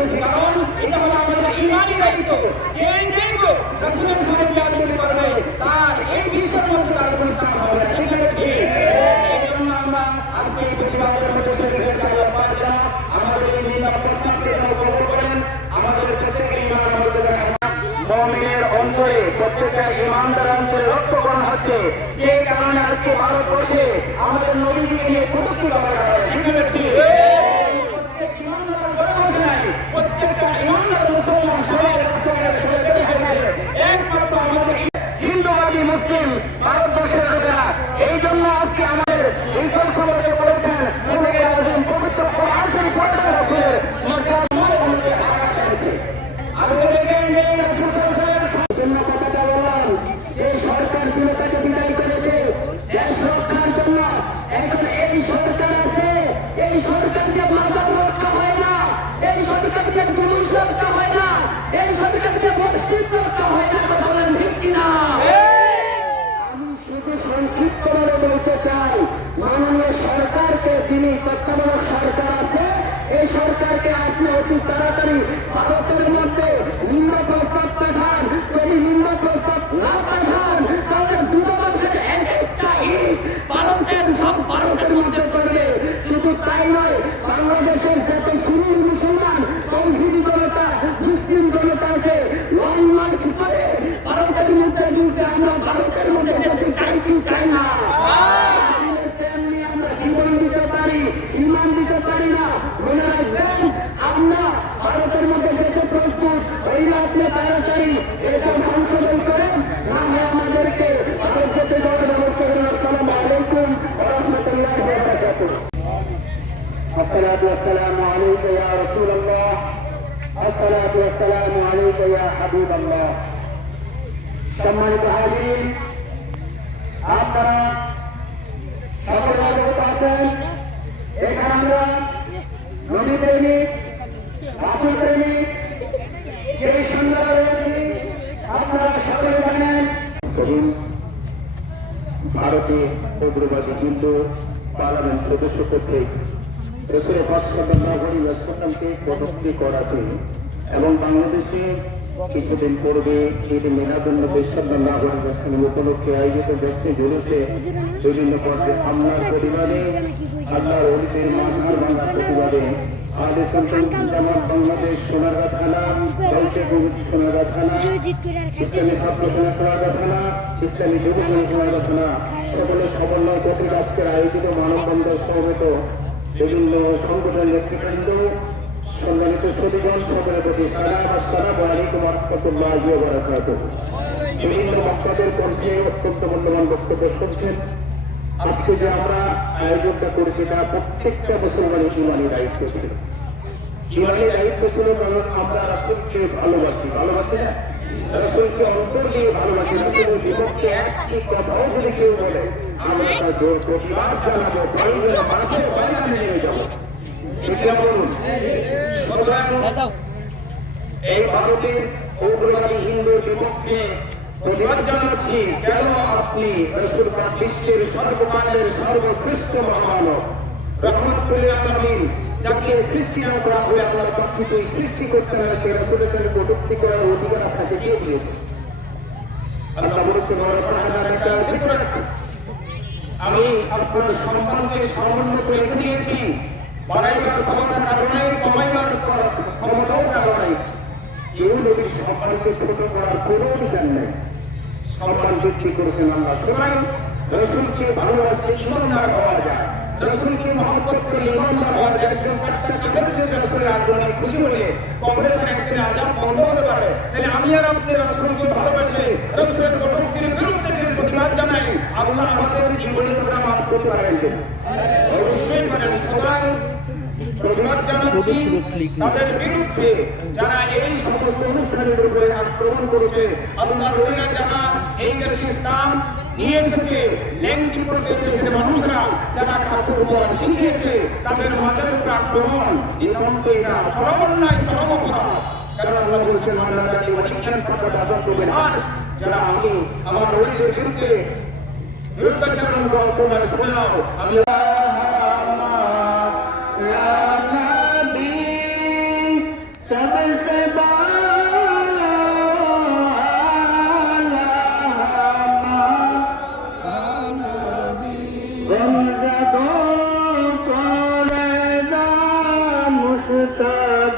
করতেছি, কারণ এটা হলো আমাদের ইমানি দায়িত্ব। যে রাসূলের সামনে বিয়াদবি করবে তার এই বিশ্বের মধ্যে তার কোনো স্থান হবে না। ঠিক আছে, ঠিক। এই জন্য আমরা আজকে এই প্রতিবাদের মধ্যে শরীরের চাইলে পারলাম আমাদের এই নিন্দা প্রস্তাবকে কবুল করেন। আমাদের প্রত্যেকের ইমান মধ্যে মুমিনের অন্তরে, প্রত্যেকটা ইমানদার অন্তরে রক্তকরণ হচ্ছে, যে কারণে আজকে ভারতবর্ষে আমাদের নবীকে নিয়ে কটূক্তি করা হয়। প্রত্যেক ইমানদার ঘরে বসে নাই, প্রত্যেকটা ইমানদার মুসলমান সবাই রাস্তাঘাটে ঘুরে বেড়াচ্ছে। একমাত্র আমাদের হিন্দুবাদী মুসলিম ভারতবর্ষের লোকেরা। এই জন্য আজকে আমাদের এই সংসদে বলেছেন পবিত্র কোরআন শরীফ পড়তে আছে, আজকে দেখেন জন্য কথাটা বললাম, এই সরকার তাকে বিদায় করেছে দেশ রক্ষার জন্য। এখন এই সরকার আছে, এই সরকারকে মাদক রক্ষা হয় না, এই সরকারকে জুলুস রক্ষা হয় না, এই সরকারকে মসজিদ রক্ষা হয় না। কথা বলেন ঠিক কিনা? আমি শুধু সংক্ষিপ্তভাবে বলতে চাই, মাননীয় সরকারকে, যিনি তত্ত্বাবধায়ক সরকার আছে, এই সরকারকে আপনি অতি তাড়াতাড়ি ভারতের মধ্যে নিম্ন প্রস্তাব পাঠান। যদি নিম্ন প্রস্তাব না পাঠান তাহলে 2 বছর একটা ঈদ ভারতের মধ্যে করবে। শুধু তাই নয়, বাংলাদেশের যত সুন্নি মুসলমান তৌহিদি জনতা, মুসলিম জনতাকে লং মার্চ করে ভারতের মধ্যে কিন্তু আমরা ভারতের মধ্যে যেতে চাই কি চাই না? তেমনি আমরা জীবন দিতে পারি, ইমান দিতে পারি না। মনে রাখবেন, আমরা ভারতের মধ্যে যেতে প্রস্তুত হইলে আপনি তাড়াতাড়ি এটা সংশোধন করেন, না হয় আমাদেরকে ভারত যেতে যাওয়ার ব্যবস্থা করেন। আসসালামু আলাইকুম ওয়া রাহমাতুল্লাহি ওয়া বারাকাতুহু। আসসালাতু ওয়াসসালামু আলাইকা ইয়া রাসূলুল্লাহ, আসসালাতু ওয়াসসালামু আলাইকা ইয়া হাবিবাল্লাহ। সম্মানিত হাজির, আপনারা সকলে অবগত আছেন, এখানে আমরা নবী প্রেমিক, রাসূল প্রেমিক যে সন্ধ্যা রয়েছে আপনারা সকলে জানেন। ভারতে উগ্রবাদী হিন্দু পার্লামেন্ট সদস্য কর্তৃক রাসূল পাক সাল্লাল্লাহু আলাইহি ওয়াসাল্লামকে কটূক্তি করাতে এবং বাংলাদেশে কিছুদিন পূর্বে ঈদ মিলাদুন্নবী সাল্লাল্লাহু আলাইহি ওয়াসাল্লাম উপলক্ষে আয়োজিত ব্যক্তি জুলুসে বিভিন্ন পর্যায়ে হামলার প্রতিবাদে, আল্লাহর ওলিদের মাঝার ভাঙার প্রতিবাদে আহলে সুন্নাত জামাত বাংলাদেশ সোনারগাঁ থানা, সোনারগাঁ থানা, ইসলামী ছাত্র সোনারগাঁ থানা, ইসলামী যুব সোনারগাঁ থানা সকলের সমন্বয় কর্তৃক আজকের আয়োজিত মানববন্ধন সমবেত বিভিন্ন সংগঠনের নেতৃবৃন্দ, সম্মানিত সুধীগণ, সকলের প্রতি সালাম। আসসালামু আলাইকুম ওয়া রাহমাতুল্লাহি ওয়া বারাকাতুহু। বিভিন্ন বক্তাদের কণ্ঠে অত্যন্ত মূল্যবান বক্তব্য শুনছেন। আজকে যে আমরা আয়োজনটা করেছি তা প্রত্যেকটা মুসলমানের ইমানি দায়িত্ব ছিল। ইমানি দায়িত্ব ছিল, কারণ আমরা রাসূলকে ভালোবাসি না? রাসূলকে অন্তর দিয়ে ভালোবাসি। রাসূলের বিপক্ষে একটি কথাও যদি কেউ বলে আমরা তার জোর প্রতিবাদ জানাবো, প্রয়োজনে মাঠে ময়দানে নেমে যাবো। এই ভারতের উগ্রবাদী হিন্দুর বিপক্ষে প্রতিবাদ জানাচ্ছি। কেন আপনি রাসূল পাক বিশ্বের সর্বকালের সর্বশ্রেষ্ঠ মহামানব, রাহমাতুল আলামিন, যাকে সৃষ্টি না করা হলে আল্লাহ পাক কিছুই সৃষ্টি করতে না, সে রাসূলের সাথে কটূক্তি করার অধিকার আপনাকে কে দিয়েছে? আল্লাহ বলেছেন, আমি আপনার সম্মানকে সমুন্নত রেখে দিয়েছি, বাড়াইবার ক্ষমতার কারণে, কমাইবার ক্ষমতাও কারণে। কেউ নবীর সম্মানকে ছোট করার কোনো অধিকার নেই। সম্মান বৃদ্ধি করেছেন আল্লাহ। সুতরাং রাসূলকে ভালোবাসলে ইমানদার হওয়া যায়, রাসূলকে মহব্বত করলে ইমানদার হওয়া যায়। একজন কাটটা কাফের যদি রাসূলের আগমনে খুশি হলে কবরের একদিন আযাব বন্ধ হতে পারে, তাহলে আমি আর আপনি রাসূলকে ভালোবাসে রাসূলের কটূক্তির বিরুদ্ধে প্রতিবাদ জানাই, আল্লাহ আমাদের জীবনের উপর মাফ করতে পারেন, অবশ্যই পারেন। সুতরাং প্রতিবাদ জানাচ্ছি তাদের বিরুদ্ধে যারা এই সমস্ত অনুষ্ঠানের উপরে আক্রমণ করেছে। আল্লাহর ওলিরা যারা এই দেশে ইসলাম নিয়ে এসেছে, লেংটি পড়তে এসেছে মানুষরা যারা কাপড় পরা শিখিয়েছে, তাদের মাঝের উপরে আক্রমণ এটা চরম অন্যায়, চরম অপরাধ। কারণ আল্লাহ বলছেন, যারা আমি আমার ওলিদের বিরুদ্ধে বিরুদ্ধাচরণ তোমরা শোনাও। আমি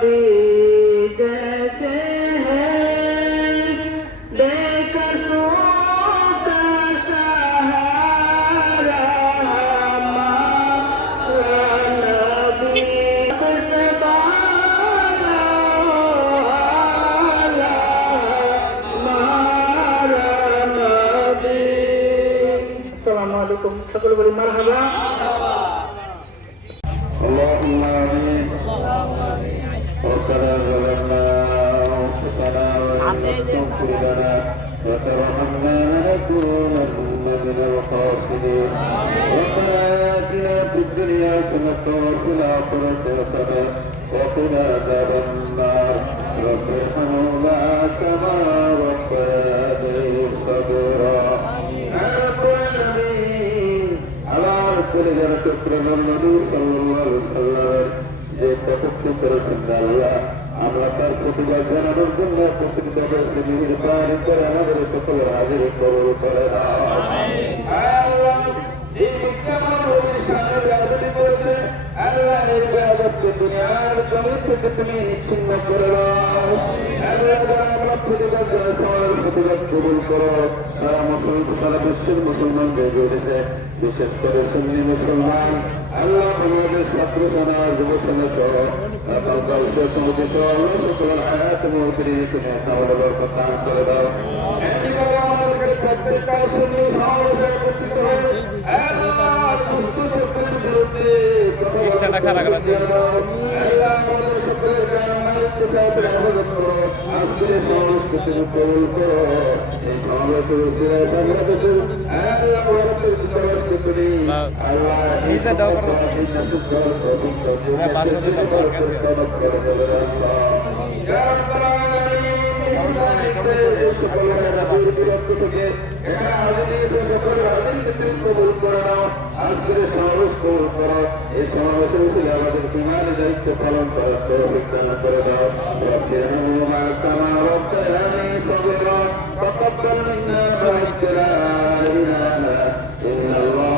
नबी जैसे हैं बेकसों का सहारा हमारा नबी से बाला हमारा नबी। अस्सलामु अलैकुम। सकल बोली मरहबा। اللهم آمين. ربنا ظلمنا أنفسنا وإن لم تغفر لنا وترحمنا لنكونن من الخاسرين. ربنا آتنا في الدنيا حسنة وفي الآخرة حسنة وقنا عذاب النار. رب ارحمهما كما ربياني صغيرا. আমার পরিবার চক্রবর্তী নবী সাল্লাল্লাহু আলাইহি ওয়াসাল্লামের যে তপস্য করেছেন আল্লাহ, আমরা তার প্রতিবাদ জানানোর জন্য প্রতিজ্ঞা করেছি মেহেরবানি করে আমাদের সকলের হাজির কবুল করে দাও। আল্লাহ এই বিজ্ঞাপন নবীর সামনে হাজির করেছে আল্লাহ, এই ইবাদতকে দুনিয়ার জমিন থেকে তুমি ছিন্ন করে দাও। আল্লাহ আমরা প্রতিবাদ জানানোর প্রতিবাদ কবুল করো। সারা বিশ্বের মুসলমানদের জড়িয়েছে, বিশেষ করে সুন্নি মুসলমান আল্লাহ আমাদের ছাত্র সমাজ যুব সমাজ সকলের হায়াত মুহূর্তে তুমি তাহলে বরকত করে দাও। প্রত্যেকটা সুন্নি সমাজে একত্রিত হয়ে আল্লাহ দুষ্ট শক্তির বিরুদ্ধে আল্লাহ আমাদের সকলের হেফাজত করো। আজকে সংস্কৃতির কবুল করো। এই সমাবেশের বাংলাদেশের আল্লাহ আজকের সমাবেশ কবুল করো। এই সমাবেশের আমাদের বিমানের দায়িত্ব পালন করার তৌফিক দান করে দাও। تقبل منا ربنا إنك أنت الوهاب.